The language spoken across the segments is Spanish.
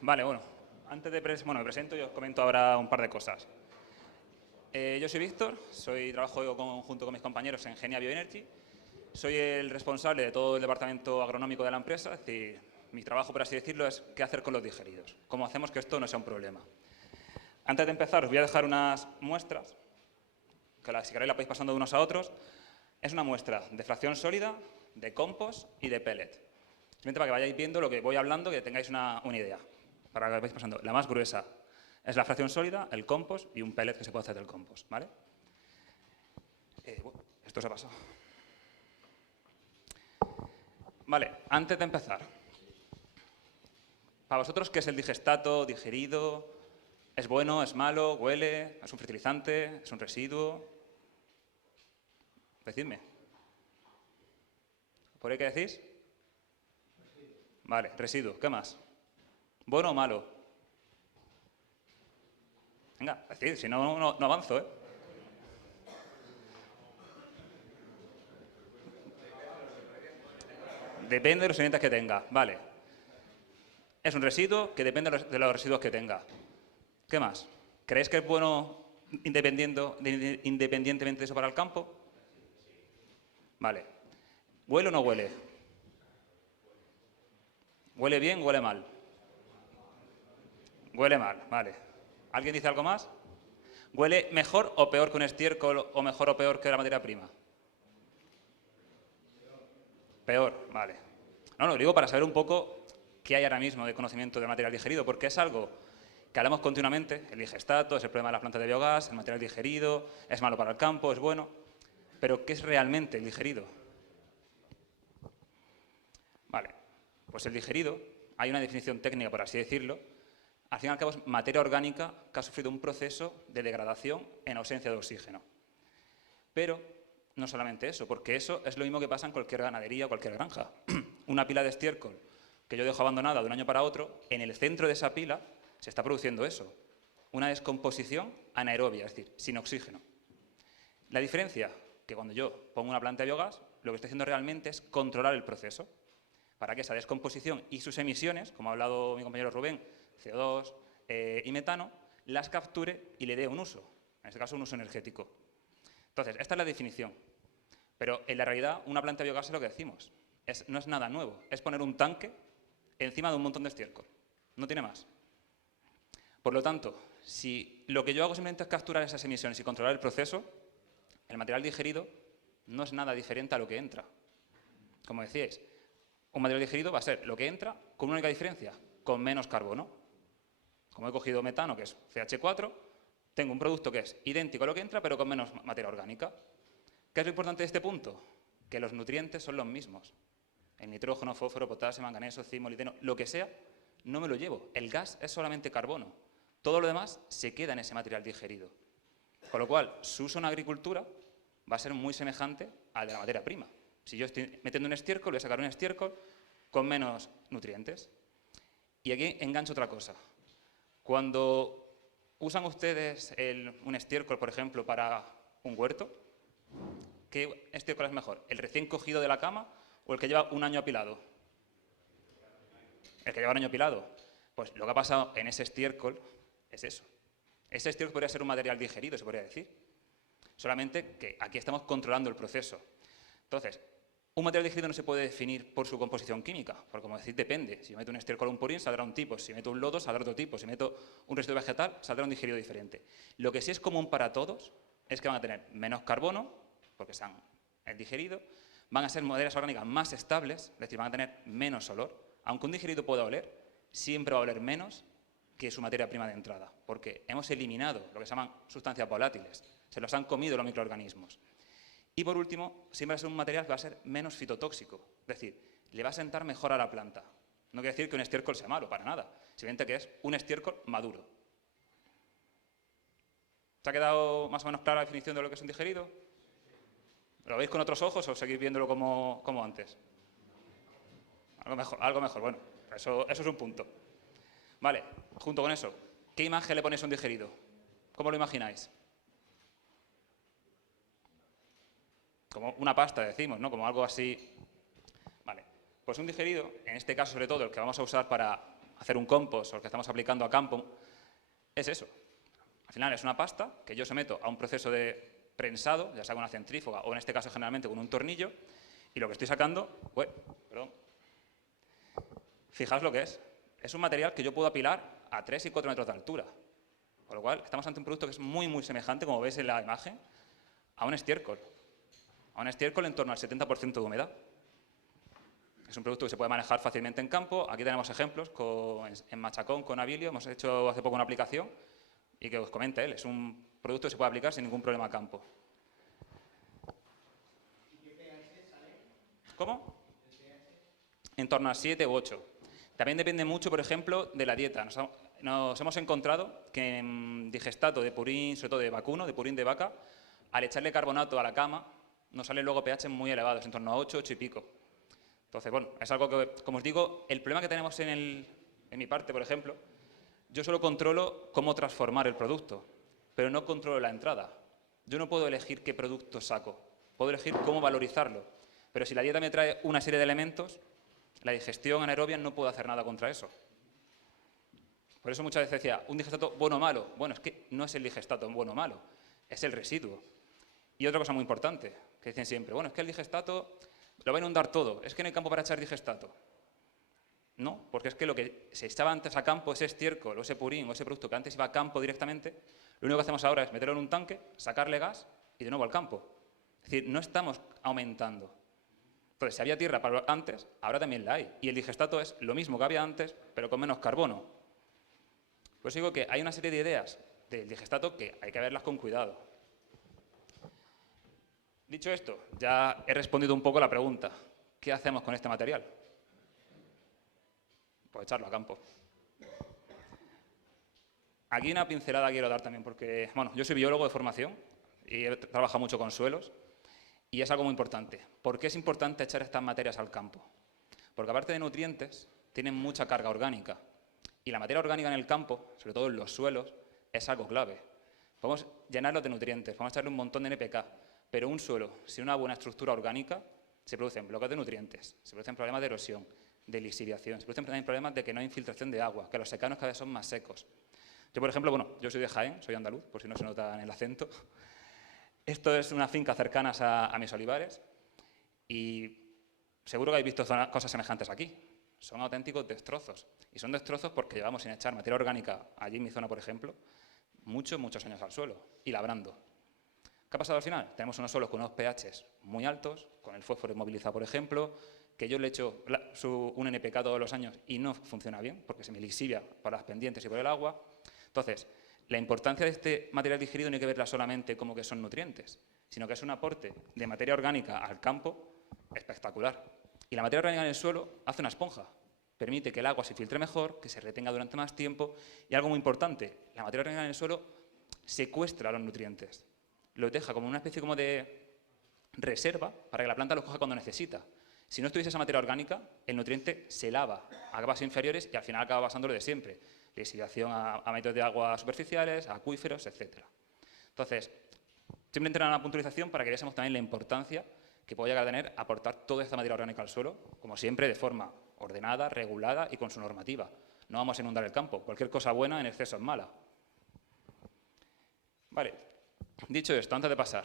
Vale, bueno, antes de me presento y os comento ahora un par de cosas. Yo soy Víctor, trabajo junto con mis compañeros en Genia Bioenergy. Soy el responsable de todo el departamento agronómico de la empresa, es decir, mi trabajo, por así decirlo, es qué hacer con los digeridos, cómo hacemos que esto no sea un problema. Antes de empezar, os voy a dejar unas muestras, que si queréis la podéis pasando de unos a otros. Es una muestra de fracción sólida, de compost y de pellet. Simplemente para que vayáis viendo lo que voy hablando, que tengáis una idea. Para que vayáis pasando. La más gruesa es la fracción sólida, el compost y un pellet que se puede hacer del compost, ¿vale? Esto se ha pasado. Vale, antes de empezar. Para vosotros, ¿qué es el digestato, digerido? ¿Es bueno, es malo, huele, es un fertilizante, es un residuo? Decidme. ¿Por ahí qué decís? Vale, residuo. ¿Qué más? ¿Bueno o malo? Venga, decid, si no, no avanzo, ¿eh? Depende de los nutrientes que tenga. Vale. Es un residuo que depende de los residuos que tenga. ¿Qué más? ¿Creéis que es bueno independientemente de eso para el campo? Vale. ¿Huele o no huele? ¿Huele bien o huele mal? Huele mal, vale. ¿Alguien dice algo más? ¿Huele mejor o peor que un estiércol o mejor o peor que la materia prima? Peor, vale. No, lo digo para saber un poco qué hay ahora mismo de conocimiento del material digerido, porque es algo que hablamos continuamente. El digestato es el problema de las plantas de biogás, el material digerido, es malo para el campo, es bueno. Pero, ¿qué es realmente el digerido? Vale, pues el digerido, hay una definición técnica, por así decirlo. Al fin y al cabo es materia orgánica que ha sufrido un proceso de degradación en ausencia de oxígeno. Pero no solamente eso, porque eso es lo mismo que pasa en cualquier ganadería o cualquier granja. Una pila de estiércol que yo dejo abandonada de un año para otro, en el centro de esa pila se está produciendo eso, una descomposición anaerobia, es decir, sin oxígeno. La diferencia, que cuando yo pongo una planta de biogás, lo que estoy haciendo realmente es controlar el proceso, para que esa descomposición y sus emisiones, como ha hablado mi compañero Rubén, CO2 y metano, las capture y le dé un uso, en este caso un uso energético. Entonces, esta es la definición. Pero en la realidad, una planta de biogás es lo que decimos. No es nada nuevo. Es poner un tanque encima de un montón de estiércol. No tiene más. Por lo tanto, si lo que yo hago simplemente es capturar esas emisiones y controlar el proceso, el material digerido no es nada diferente a lo que entra. Como decíais, un material digerido va a ser lo que entra con una única diferencia, con menos carbono. Como he cogido metano, que es CH4, tengo un producto que es idéntico a lo que entra, pero con menos materia orgánica. ¿Qué es lo importante de este punto? Que los nutrientes son los mismos. El nitrógeno, fósforo, potasio, manganeso, zinc, molibdeno, lo que sea, no me lo llevo. El gas es solamente carbono. Todo lo demás se queda en ese material digerido. Con lo cual, su uso en agricultura va a ser muy semejante al de la materia prima. Si yo estoy metiendo un estiércol, voy a sacar un estiércol con menos nutrientes. Y aquí engancho otra cosa. Cuando usan ustedes un estiércol, por ejemplo, para un huerto, ¿qué estiércol es mejor? ¿El recién cogido de la cama o el que lleva un año apilado? El que lleva un año apilado. Pues lo que ha pasado en ese estiércol es eso. Ese estiércol podría ser un material digerido, se podría decir. Solamente que aquí estamos controlando el proceso. Entonces, un material digerido no se puede definir por su composición química, porque como decís, depende. Si yo meto un estiércol o un purín, saldrá un tipo. Si meto un lodo, saldrá otro tipo. Si meto un residuo vegetal, saldrá un digerido diferente. Lo que sí es común para todos es que van a tener menos carbono, porque se han digerido, van a ser materias orgánicas más estables, es decir, van a tener menos olor. Aunque un digerido pueda oler, siempre va a oler menos que su materia prima de entrada, porque hemos eliminado lo que se llaman sustancias volátiles, se los han comido los microorganismos. Y por último, siempre va a ser un material que va a ser menos fitotóxico, es decir, le va a sentar mejor a la planta. No quiere decir que un estiércol sea malo, para nada, simplemente que es un estiércol maduro. ¿Se ha quedado más o menos clara la definición de lo que es un digerido? ¿Lo veis con otros ojos o seguís viéndolo como antes? Algo mejor, bueno, eso es un punto. Vale, junto con eso, ¿qué imagen le ponéis a un digerido? ¿Cómo lo imagináis? Como una pasta, decimos, ¿no? Como algo así. Vale, pues un digerido, en este caso sobre todo el que vamos a usar para hacer un compost o el que estamos aplicando a campo, es eso. Al final es una pasta que yo someto a un proceso de prensado, ya sea con una centrífuga o en este caso generalmente con un tornillo, y lo que estoy sacando, fijaos lo que es. Es un material que yo puedo apilar a 3 y 4 metros de altura. Con lo cual, estamos ante un producto que es muy, muy semejante, como veis en la imagen, a un estiércol. A un estiércol en torno al 70% de humedad. Es un producto que se puede manejar fácilmente en campo. Aquí tenemos ejemplos en Machacón con Abilio. Hemos hecho hace poco una aplicación y que os comente él. Es un producto que se puede aplicar sin ningún problema a campo. ¿Y qué pH sale? ¿Cómo? En torno a 7 u 8. También depende mucho, por ejemplo, de la dieta. Nos hemos encontrado que en digestato de purín, sobre todo de vacuno, de purín de vaca, al echarle carbonato a la cama, nos salen luego pH muy elevados, en torno a 8, 8 y pico. Entonces, bueno, es algo que, como os digo, el problema que tenemos en mi parte, por ejemplo, yo solo controlo cómo transformar el producto, pero no controlo la entrada. Yo no puedo elegir qué producto saco, puedo elegir cómo valorizarlo, pero si la dieta me trae una serie de elementos, la digestión anaerobia no puede hacer nada contra eso. Por eso muchas veces decía, ¿un digestato bueno o malo? Bueno, es que no es el digestato bueno o malo, es el residuo. Y otra cosa muy importante, que dicen siempre, bueno, es que el digestato lo va a inundar todo, es que no hay campo para echar digestato. No, porque es que lo que se echaba antes a campo, ese estiércol o ese purín o ese producto que antes iba a campo directamente, lo único que hacemos ahora es meterlo en un tanque, sacarle gas y de nuevo al campo. Es decir, no estamos aumentando. Entonces, si había tierra para antes, ahora también la hay. Y el digestato es lo mismo que había antes, pero con menos carbono. Pues digo que hay una serie de ideas del digestato que hay que verlas con cuidado. Dicho esto, ya he respondido un poco a la pregunta. ¿Qué hacemos con este material? Pues echarlo a campo. Aquí una pincelada quiero dar también, porque bueno, yo soy biólogo de formación y he trabajado mucho con suelos. Y es algo muy importante. ¿Por qué es importante echar estas materias al campo? Porque aparte de nutrientes, tienen mucha carga orgánica. Y la materia orgánica en el campo, sobre todo en los suelos, es algo clave. Podemos llenarlos de nutrientes, podemos echarle un montón de NPK, pero un suelo sin una buena estructura orgánica se producen bloques de nutrientes, se producen problemas de erosión, de lixiviación, se producen también problemas de que no hay infiltración de agua, que los secanos cada vez son más secos. Yo, por ejemplo, bueno, yo soy de Jaén, soy andaluz, por si no se nota en el acento. Esto es una finca cercana a mis olivares y seguro que habéis visto cosas semejantes aquí. Son auténticos destrozos. Y son destrozos porque llevamos sin echar materia orgánica, allí en mi zona, por ejemplo, muchos, muchos años al suelo y labrando. ¿Qué ha pasado al final? Tenemos unos suelos con unos pHs muy altos, con el fósforo inmovilizado, por ejemplo, que yo le echo un NPK todos los años y no funciona bien porque se me lixivia por las pendientes y por el agua. Entonces, la importancia de este material digerido no hay que verla solamente como que son nutrientes, sino que es un aporte de materia orgánica al campo espectacular. Y la materia orgánica en el suelo hace una esponja, permite que el agua se filtre mejor, que se retenga durante más tiempo y algo muy importante, la materia orgánica en el suelo secuestra los nutrientes, los deja como una especie como de reserva para que la planta los coja cuando necesita. Si no estuviese esa materia orgánica, el nutriente se lava a capas inferiores y al final acaba pasándolo de siempre. Lixiviación a métodos de aguas superficiales, a acuíferos, etc. Entonces, simplemente era una puntualización para que viésemos también la importancia que puede llegar a tener aportar toda esta materia orgánica al suelo, como siempre, de forma ordenada, regulada y con su normativa. No vamos a inundar el campo. Cualquier cosa buena en exceso es mala. Vale, dicho esto, antes de pasar,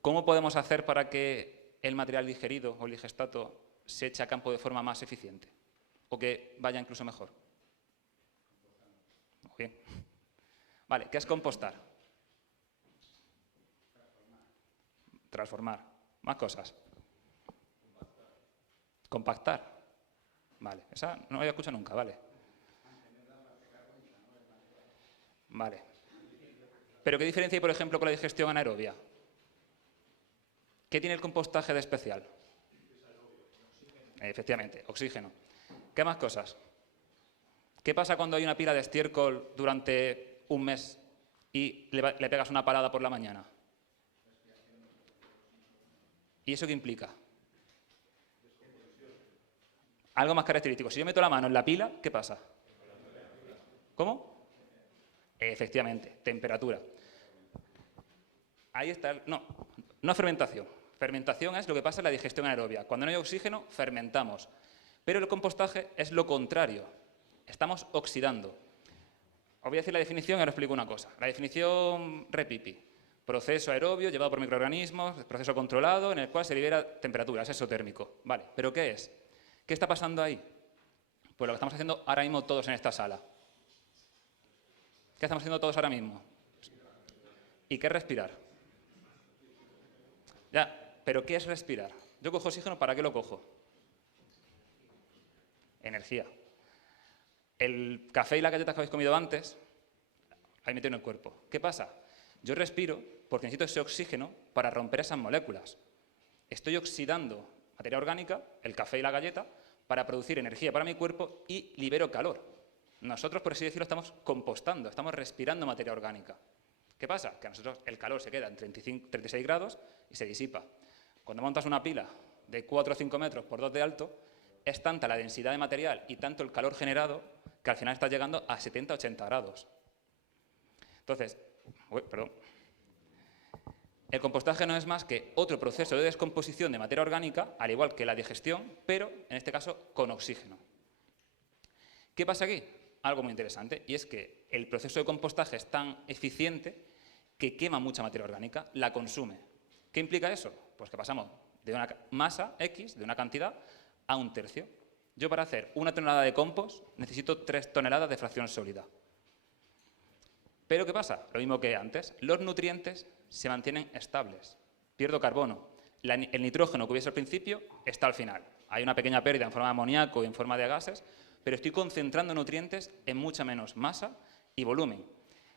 ¿cómo podemos hacer para que el material digerido o el digestato se eche a campo de forma más eficiente? O que vaya incluso mejor. Bien. Vale, ¿qué es compostar? Transformar. Más cosas. Compactar. Vale, esa no la había escuchado nunca, vale. Vale. ¿Pero qué diferencia hay, por ejemplo, con la digestión anaerobia? ¿Qué tiene el compostaje de especial? Efectivamente, oxígeno. ¿Qué más cosas? ¿Qué pasa cuando hay una pila de estiércol durante un mes y le pegas una parada por la mañana? ¿Y eso qué implica? Algo más característico. Si yo meto la mano en la pila, ¿qué pasa? ¿Cómo? Efectivamente, temperatura. Ahí está. No fermentación. Fermentación es lo que pasa en la digestión anaerobia. Cuando no hay oxígeno, fermentamos. Pero el compostaje es lo contrario. Estamos oxidando. Os voy a decir la definición y ahora explico una cosa. La definición repipi. Proceso aerobio llevado por microorganismos, proceso controlado en el cual se libera temperatura, es exotérmico. Vale, ¿pero qué es? ¿Qué está pasando ahí? Pues lo que estamos haciendo ahora mismo todos en esta sala. ¿Qué estamos haciendo todos ahora mismo? ¿Y qué es respirar? Ya, ¿pero qué es respirar? Yo cojo oxígeno, ¿para qué lo cojo? Energía. El café y la galleta que habéis comido antes, ahí metido en el cuerpo. ¿Qué pasa? Yo respiro porque necesito ese oxígeno para romper esas moléculas. Estoy oxidando materia orgánica, el café y la galleta, para producir energía para mi cuerpo y libero calor. Nosotros, por así decirlo, estamos compostando, estamos respirando materia orgánica. ¿Qué pasa? Que a nosotros el calor se queda en 36 grados y se disipa. Cuando montas una pila de 4 o 5 metros por 2 de alto, es tanta la densidad de material y tanto el calor generado que al final está llegando a 70-80 grados. Entonces, el compostaje no es más que otro proceso de descomposición de materia orgánica, al igual que la digestión, pero en este caso con oxígeno. ¿Qué pasa aquí? Algo muy interesante, y es que el proceso de compostaje es tan eficiente que quema mucha materia orgánica, la consume. ¿Qué implica eso? Pues que pasamos de una masa X, de una cantidad, a un tercio. Yo para hacer 1 tonelada de compost necesito 3 toneladas de fracción sólida. Pero ¿qué pasa? Lo mismo que antes, los nutrientes se mantienen estables. Pierdo carbono. El nitrógeno que hubiese al principio está al final. Hay una pequeña pérdida en forma de amoníaco y en forma de gases, pero estoy concentrando nutrientes en mucha menos masa y volumen.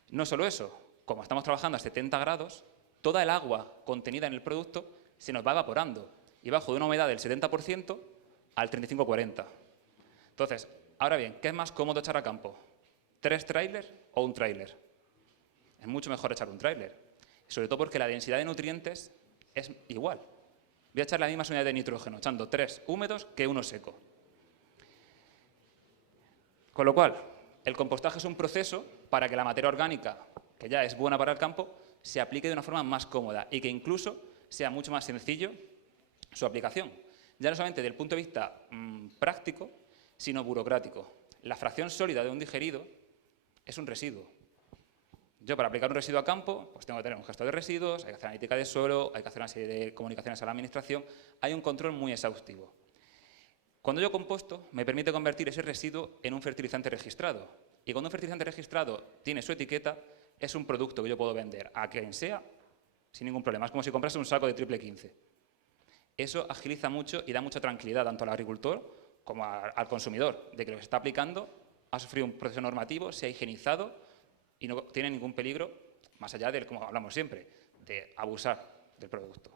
No solo eso, como estamos trabajando a 70 grados, toda el agua contenida en el producto se nos va evaporando y bajo de una humedad del 70% al 35-40%. Entonces, ahora bien, ¿qué es más cómodo echar a campo? ¿3 trailers o un trailer? Es mucho mejor echar un tráiler, sobre todo porque la densidad de nutrientes es igual. Voy a echar la misma unidad de nitrógeno, echando 3 húmedos que 1 seco. Con lo cual, el compostaje es un proceso para que la materia orgánica, que ya es buena para el campo, se aplique de una forma más cómoda y que incluso sea mucho más sencillo su aplicación. Ya no solamente desde el punto de vista práctico, sino burocrático. La fracción sólida de un digerido es un residuo. Yo, para aplicar un residuo a campo, pues tengo que tener un gestor de residuos, hay que hacer analítica de suelo, hay que hacer una serie de comunicaciones a la administración, hay un control muy exhaustivo. Cuando yo composto, me permite convertir ese residuo en un fertilizante registrado. Y cuando un fertilizante registrado tiene su etiqueta, es un producto que yo puedo vender a quien sea sin ningún problema. Es como si comprase un saco de triple 15. Eso agiliza mucho y da mucha tranquilidad tanto al agricultor como al consumidor, de que lo que se está aplicando ha sufrido un proceso normativo, se ha higienizado y no tiene ningún peligro, más allá de, como hablamos siempre, de abusar del producto.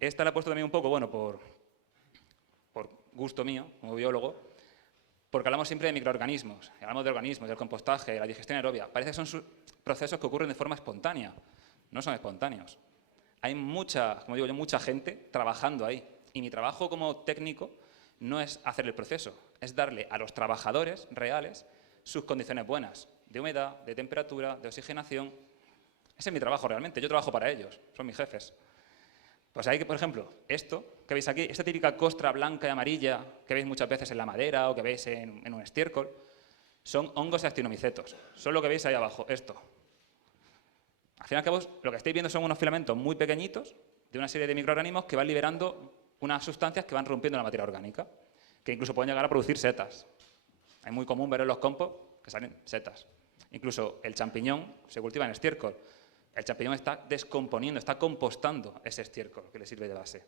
Esta la he puesto también un poco, bueno, por gusto mío, como biólogo, porque hablamos siempre de microorganismos, hablamos de organismos, del compostaje, de la digestión aerobia. Parece que son procesos que ocurren de forma espontánea. No son espontáneos. Hay mucha, como digo yo, mucha gente trabajando ahí. Y mi trabajo como técnico no es hacer el proceso, es darle a los trabajadores reales sus condiciones buenas, de humedad, de temperatura, de oxigenación. Ese es mi trabajo realmente, yo trabajo para ellos, son mis jefes. Pues hay que, por ejemplo, esto que veis aquí, esta típica costra blanca y amarilla que veis muchas veces en la madera o que veis en un estiércol, son hongos y actinomicetos. Son lo que veis ahí abajo, esto. Al fin y al cabo, lo que estáis viendo son unos filamentos muy pequeñitos de una serie de microorganismos que van liberando unas sustancias que van rompiendo la materia orgánica, que incluso pueden llegar a producir setas. Es muy común ver en los compost que salen setas. Incluso el champiñón se cultiva en estiércol. El champiñón está descomponiendo, está compostando ese estiércol que le sirve de base.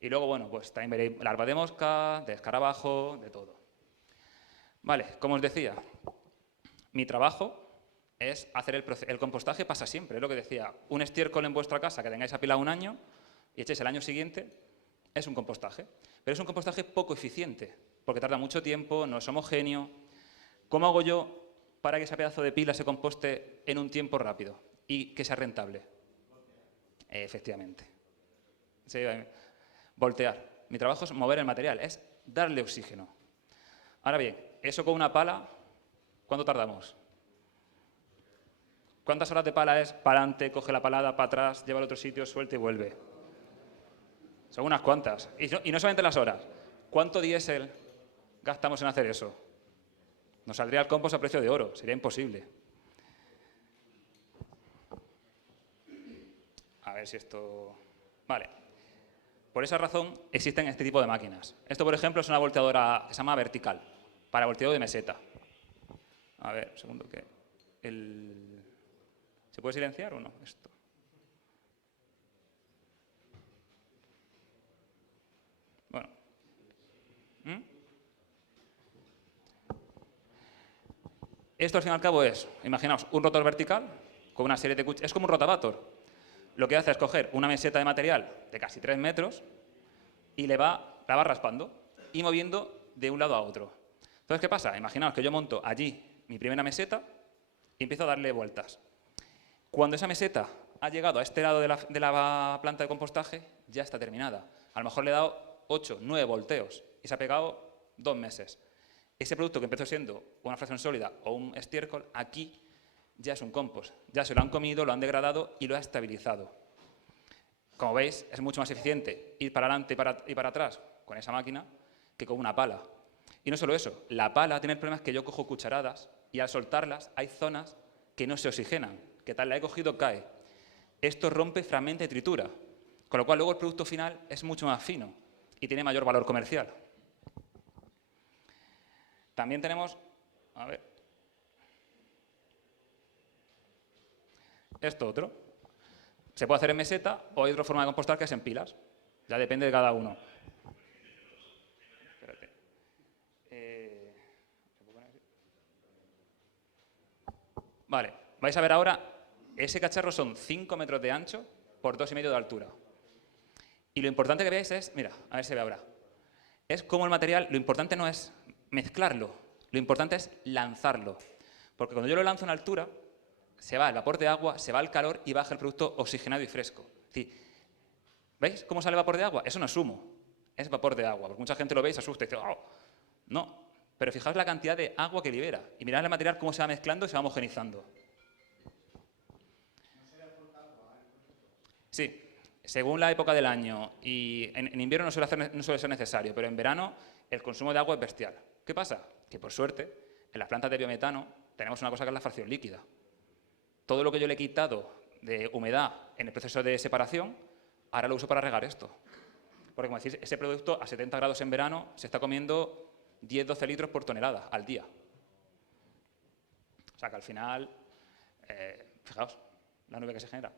Y luego, bueno, pues también veréis larvas de mosca, de escarabajo, de todo. Vale, como os decía, mi trabajo es hacer el compostaje, pasa siempre, es lo que decía. Un estiércol en vuestra casa que tengáis apilado un año y echéis el año siguiente, es un compostaje. Pero es un compostaje poco eficiente, porque tarda mucho tiempo, no es homogéneo. ¿Cómo hago yo para que ese pedazo de pila se composte en un tiempo rápido y que sea rentable? Efectivamente. Sí, voltear. Mi trabajo es mover el material, es darle oxígeno. Ahora bien, eso con una pala, ¿cuánto tardamos? ¿Cuántas horas de pala es? Para adelante, coge la palada, para atrás, lleva al otro sitio, suelta y vuelve. Son unas cuantas. Y no solamente las horas. ¿Cuánto diésel gastamos en hacer eso? Nos saldría el compost a precio de oro, sería imposible. A ver si esto... Vale. Por esa razón existen este tipo de máquinas. Esto, por ejemplo, es una volteadora que se llama vertical, para volteado de meseta. A ver, un segundo que... ¿Se puede silenciar o no esto? Bueno. Esto, al fin y al cabo, es, imaginaos, un rotor vertical con una serie de cuchillas. Es como un rotavator. Lo que hace es coger una meseta de material de casi 3 metros y la va raspando y moviendo de un lado a otro. Entonces, ¿qué pasa? Imaginaos que yo monto allí mi primera meseta y empiezo a darle vueltas. Cuando esa meseta ha llegado a este lado de la planta de compostaje, ya está terminada. A lo mejor le he dado 8, 9 volteos y se ha pegado 2 meses. Ese producto que empezó siendo una fracción sólida o un estiércol, aquí ya es un compost. Ya se lo han comido, lo han degradado y lo ha estabilizado. Como veis, es mucho más eficiente ir para adelante y para atrás con esa máquina que con una pala. Y no solo eso, la pala tiene el problema es que yo cojo cucharadas y al soltarlas hay zonas que no se oxigenan, que tal la he cogido cae. Esto rompe, fragmenta y tritura, con lo cual luego el producto final es mucho más fino y tiene mayor valor comercial. También tenemos, a ver, esto otro. Se puede hacer en meseta o hay otra forma de compostar que es en pilas. Ya depende de cada uno. Espérate. Vale, vais a ver ahora, ese cacharro son 5 metros de ancho por 2,5 de altura. Y lo importante que veáis es, mira, a ver si se ve ahora, es cómo el material, lo importante no es mezclarlo, lo importante es lanzarlo. Porque cuando yo lo lanzo en altura, se va el vapor de agua, se va el calor y baja el producto oxigenado y fresco. Es decir, ¿veis cómo sale vapor de agua? Eso no es humo, es vapor de agua. Porque mucha gente lo ve y se asusta y dice, ¡oh! No, pero fijaos la cantidad de agua que libera. Y mirad el material cómo se va mezclando y se va homogenizando. Sí, según la época del año. Y en invierno no suele ser necesario, pero en verano el consumo de agua es bestial. ¿Qué pasa? Que por suerte, en las plantas de biometano tenemos una cosa que es la fracción líquida. Todo lo que yo le he quitado de humedad en el proceso de separación, ahora lo uso para regar esto. Porque, como decís, ese producto a 70 grados en verano se está comiendo 10-12 litros por tonelada al día. O sea que al final, fijaos, la nube que se genera.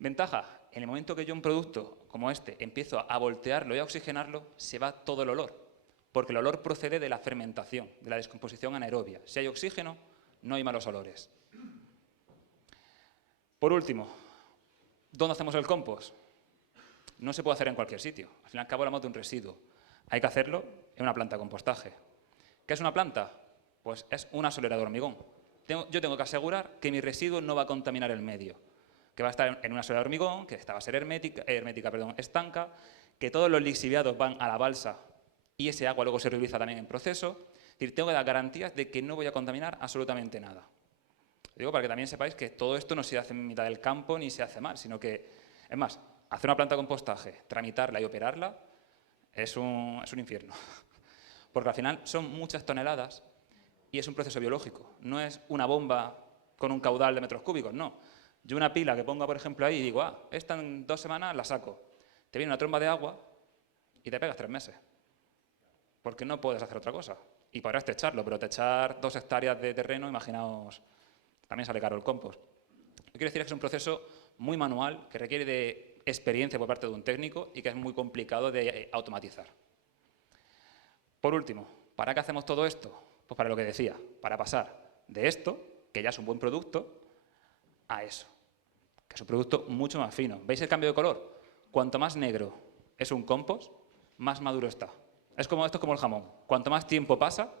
Ventaja, en el momento que yo un producto como este empiezo a voltearlo y a oxigenarlo, se va todo el olor. Porque el olor procede de la fermentación, de la descomposición anaerobia. Si hay oxígeno, no hay malos olores. Por último, ¿dónde hacemos el compost? No se puede hacer en cualquier sitio. Al fin y al cabo hablamos de un residuo. Hay que hacerlo en una planta de compostaje. ¿Qué es una planta? Pues es una solera de hormigón. Yo tengo que asegurar que mi residuo no va a contaminar el medio. Que va a estar en una solera de hormigón, que esta va a ser estanca, que todos los lixiviados van a la balsa y ese agua luego se reutiliza también en proceso. Es decir, tengo que dar garantías de que no voy a contaminar absolutamente nada. Digo para que también sepáis que todo esto no se hace en mitad del campo ni se hace mal, sino que, es más, hacer una planta de compostaje, tramitarla y operarla es un infierno. Porque al final son muchas toneladas y es un proceso biológico. No es una bomba con un caudal de metros cúbicos, no. Yo una pila que ponga, por ejemplo, ahí y digo, esta en 2 semanas la saco. Te viene una tromba de agua y te pegas 3 meses. Porque no puedes hacer otra cosa. Y podrás techarlo, pero techar 2 hectáreas de terreno, imaginaos, también sale caro el compost. Lo que quiero decir es que es un proceso muy manual, que requiere de experiencia por parte de un técnico y que es muy complicado de automatizar. Por último, ¿para qué hacemos todo esto? Pues para lo que decía, para pasar de esto, que ya es un buen producto, a eso, que es un producto mucho más fino. ¿Veis el cambio de color? Cuanto más negro es un compost, más maduro está. Esto es como el jamón. Cuanto más tiempo pasa,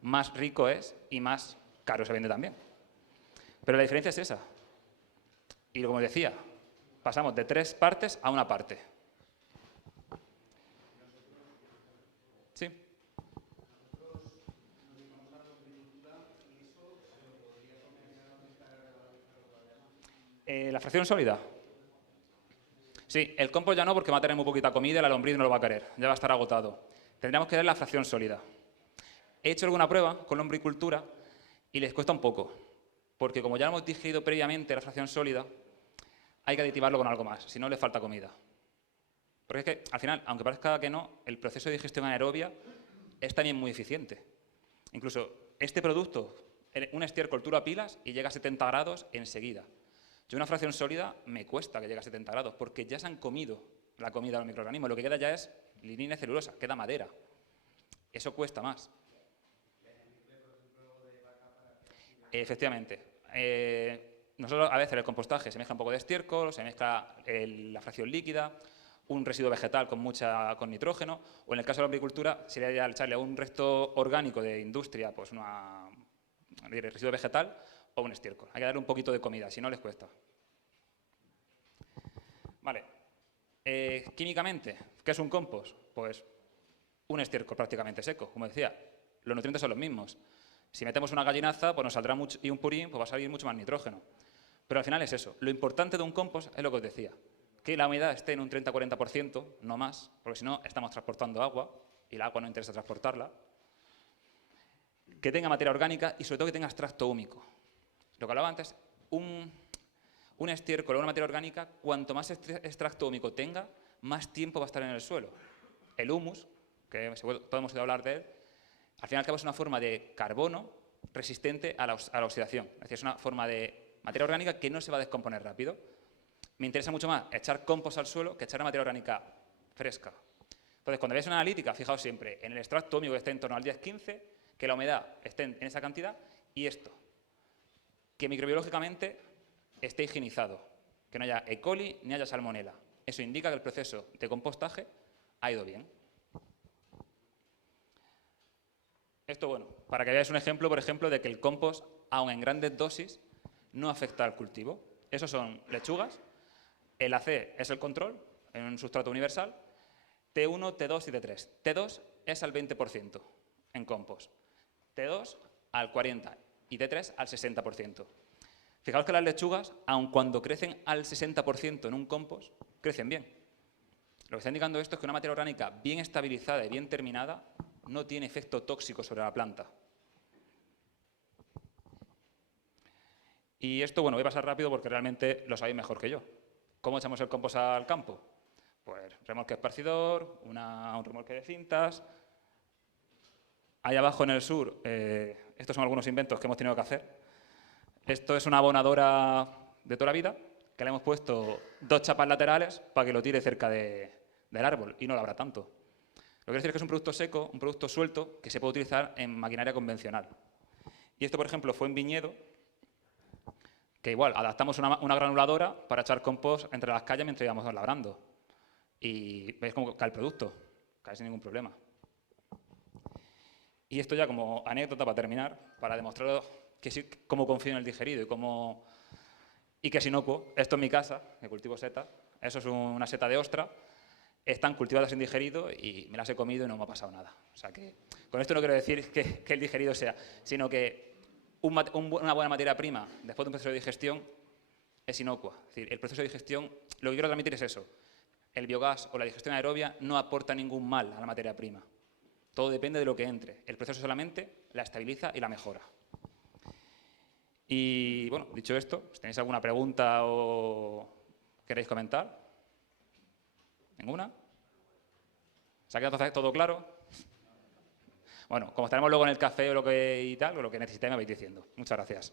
más rico es y más caro se vende también. Pero la diferencia es esa. Y como decía, pasamos de 3 partes a una parte. ¿Sí? La fracción sólida. Sí, el compost ya no, porque va a tener muy poquita comida y la lombriz no lo va a querer. Ya va a estar agotado. Tendríamos que dar la fracción sólida. He hecho alguna prueba con lombricultura y les cuesta un poco, porque como ya lo hemos digerido previamente la fracción sólida, hay que aditivarlo con algo más, si no le falta comida. Porque es que, al final, aunque parezca que no, el proceso de digestión anaerobia es también muy eficiente. Incluso este producto, un estiércol tú lo apilas y llega a 70 grados enseguida. Yo una fracción sólida me cuesta que llegue a 70 grados, porque ya se han comido la comida de los microorganismos. Lo que queda ya es lignina y celulosa, queda madera. Eso cuesta más. Efectivamente. Nosotros a veces el compostaje se mezcla un poco de estiércol, se mezcla la fracción líquida, un residuo vegetal con nitrógeno, o en el caso de la agricultura sería echarle a un resto orgánico de industria, pues un residuo vegetal o un estiércol. Hay que darle un poquito de comida, si no les cuesta. Vale. Químicamente, ¿qué es un compost? Pues un estiércol prácticamente seco. Como decía, los nutrientes son los mismos. Si metemos una gallinaza, pues nos saldrá mucho, y un purín, pues va a salir mucho más nitrógeno. Pero al final es eso. Lo importante de un compost es lo que os decía, que la humedad esté en un 30-40%, no más, porque si no estamos transportando agua y el agua no interesa transportarla. Que tenga materia orgánica y sobre todo que tenga extracto húmico. Lo que hablaba antes, un estiércol o una materia orgánica, cuanto más extracto húmico tenga, más tiempo va a estar en el suelo. El humus, que todos hemos oído hablar de él, al fin y al cabo es una forma de carbono resistente a la oxidación. Es decir, es una forma de materia orgánica que no se va a descomponer rápido. Me interesa mucho más echar compost al suelo que echar una materia orgánica fresca. Entonces, cuando veáis una analítica, fijaos siempre en el extracto húmico que esté en torno al 10-15, que la humedad esté en esa cantidad, y esto, que microbiológicamente esté higienizado, que no haya E. coli ni haya salmonela. Eso indica que el proceso de compostaje ha ido bien. Esto, bueno, para que veáis un ejemplo, por ejemplo, de que el compost, aun en grandes dosis, no afecta al cultivo. Esos son lechugas, el AC es el control, en un sustrato universal, T1, T2 y T3. T2 es al 20% en compost, T2 al 40% y T3 al 60%. Fijaos que las lechugas, aun cuando crecen al 60% en un compost, crecen bien. Lo que está indicando esto es que una materia orgánica bien estabilizada y bien terminada no tiene efecto tóxico sobre la planta. Y esto, bueno, voy a pasar rápido porque realmente lo sabéis mejor que yo. ¿Cómo echamos el compost al campo? Pues remolque esparcidor, un remolque de cintas. Ahí abajo en el sur, estos son algunos inventos que hemos tenido que hacer. Esto es una abonadora de toda la vida, que le hemos puesto 2 chapas laterales para que lo tire cerca del árbol y no lo abra tanto. Lo que quiero decir es que es un producto seco, un producto suelto, que se puede utilizar en maquinaria convencional. Y esto, por ejemplo, fue en viñedo, que igual adaptamos una granuladora para echar compost entre las calles mientras íbamos labrando. Y veis cómo cae el producto, cae sin ningún problema. Y esto ya como anécdota para terminar, para demostraros que sí, cómo confío en el digerido y que es inocuo. Esto es mi casa, que cultivo setas. Eso es una seta de ostra. Están cultivadas en digerido y me las he comido y no me ha pasado nada. O sea que con esto no quiero decir que el digerido sea, sino que una buena materia prima después de un proceso de digestión es inocua. Es decir, el proceso de digestión, lo que quiero transmitir es eso. El biogás o la digestión aerobia no aporta ningún mal a la materia prima. Todo depende de lo que entre. El proceso solamente la estabiliza y la mejora. Y bueno, dicho esto, si tenéis alguna pregunta o queréis comentar. ¿Ninguna? ¿Se ha quedado todo claro? Bueno, como estaremos luego en el café o lo que necesitéis me vais diciendo. Muchas gracias.